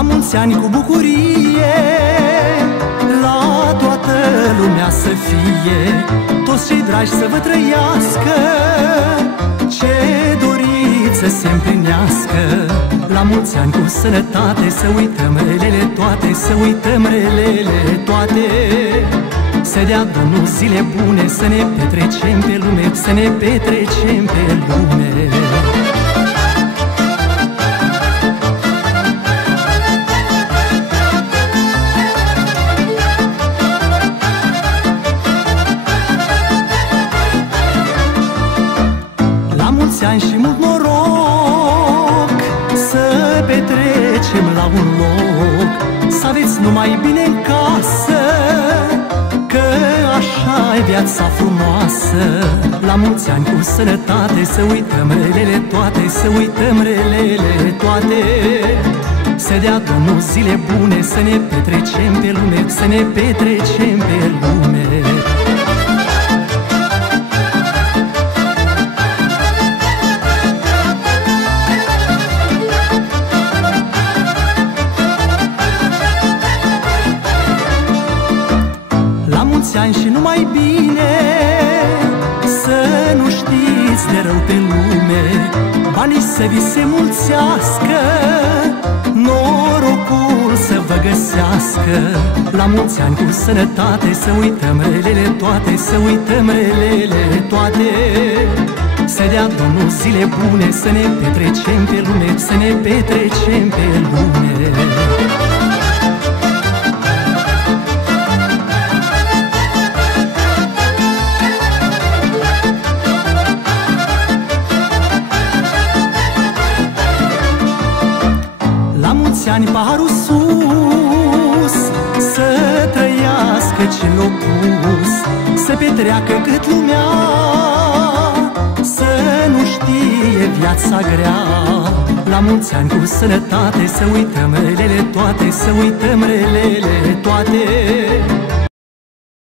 mulți ani cu bucurie, la toată lumea să fie, toți cei dragi să vă trăiască, ce doriți să se împlinească. La mulți ani cu sănătate, să uităm relele toate, să uităm relele toate. Să dea Domnul zile bune, să ne petrecem pe lume, să ne petrecem pe lume. La mulți ani și mult noroc, să petrecem la un loc, să aveți numai bine în casă, că așa e viața frumoasă. La mulți ani cu sănătate, să uităm relele toate, să uităm relele toate. Să dea Domnul zile bune, să ne petrecem pe lume, să ne petrecem pe lume. Ani și numai bine, să nu știți de rău pe lume, banii să vi se mulțească, norocul să vă găsească. La mulți ani cu sănătate, să uităm relele toate, să uităm relele toate. Să dea Domnul zile bune, să ne petrecem pe lume, să ne petrecem pe lume. La mulți ani paharul sus, să trăiască ce l-o pus, să petreacă cât lumea, să nu știe viața grea. La mulți ani cu sănătate, să uităm relele toate, să uităm relele toate.